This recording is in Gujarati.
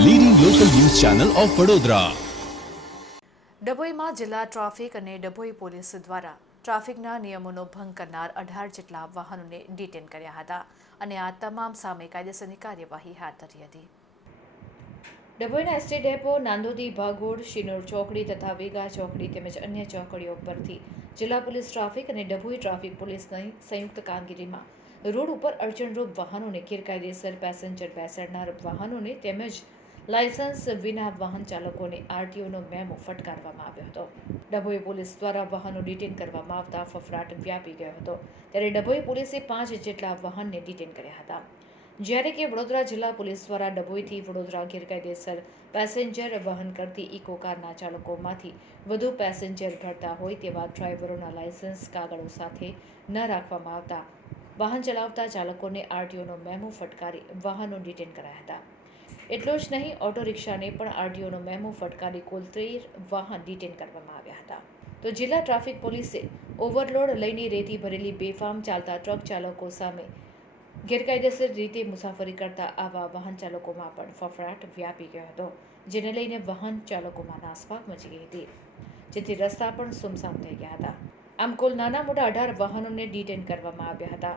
ચેનલ ઓફ વડોદરા ડભોઈમાં જિલ્લા ટ્રાફિક અને ડભોઈ પોલીસ દ્વારા ટ્રાફિકના નિયમોનો ભંગ કરનાર અઢાર જેટલા વાહનોને ડિટેન કર્યા હતા અને આ તમામ સામે કાયદેસરની કાર્યવાહી હાથ ધરી હતી. ડભોઈના એસટી ડેપો, નાંદોદી, ભાગોળ, શિનોર ચોકડી તથા વેગા ચોકડી તેમજ અન્ય ચોકડીઓ પરથી જિલ્લા પોલીસ ટ્રાફિક અને ડભોઈ ટ્રાફિક પોલીસની સંયુક્ત કામગીરીમાં રોડ ઉપર અડચણરૂપ વાહનોને ગેરકાયદેસર પેસેન્જર બેસાડનાર વાહનોને તેમજ લાયસન્સ વિના વાહન ચાલકોને આરટીઓનો મેમો ફટકારવામાં આવ્યો હતો. ડભોઈ પોલીસ દ્વારા વાહનો ડિટેન કરવામાં આવતા ફફડાટ વ્યાપી ગયો હતો. ત્યારે ડભોઈ પોલીસે પાંચ જેટલા વાહનને ડિટેન કર્યા હતા. જ્યારે કે વડોદરા જિલ્લા પોલીસ દ્વારા ડભોઈથી વડોદરા ગેરકાયદેસર પેસેન્જર વહન કરતી ઇકો કારના ચાલકોમાંથી વધુ પેસેન્જર ઘટતા હોય તેવા ડ્રાઈવરોના લાયસન્સ કાગળો સાથે ન રાખવામાં આવતા વાહન ચલાવતા ચાલકોને આરટીઓનો મેમો ફટકારી વાહનો ડિટેન કરાયા હતા. એટલો જ નહીં, ઓટો રિક્ષાને પણ આરટીઓનો મેમો ફટકારી કુલ તેર વાહન ડિટેન કરવામાં આવ્યા હતા. તો જિલ્લા ટ્રાફિક પોલીસે ઓવરલોડ લઈને રેતી ભરેલી બેફામ ચાલતા ટ્રક ચાલકો સામે ગેરકાયદેસર રીતે મુસાફરી કરતા આવા વાહન ચાલકોમાં પણ ફફડાટ વ્યાપી ગયો હતો, જેને લઈને વાહન ચાલકોમાં નાસભાગ મચી ગઈ હતી, જેથી રસ્તા પણ સુમસામ થઈ ગયા હતા. આમ કુલ નાના મોટા અઢાર વાહનોને ડિટેન કરવામાં આવ્યા હતા.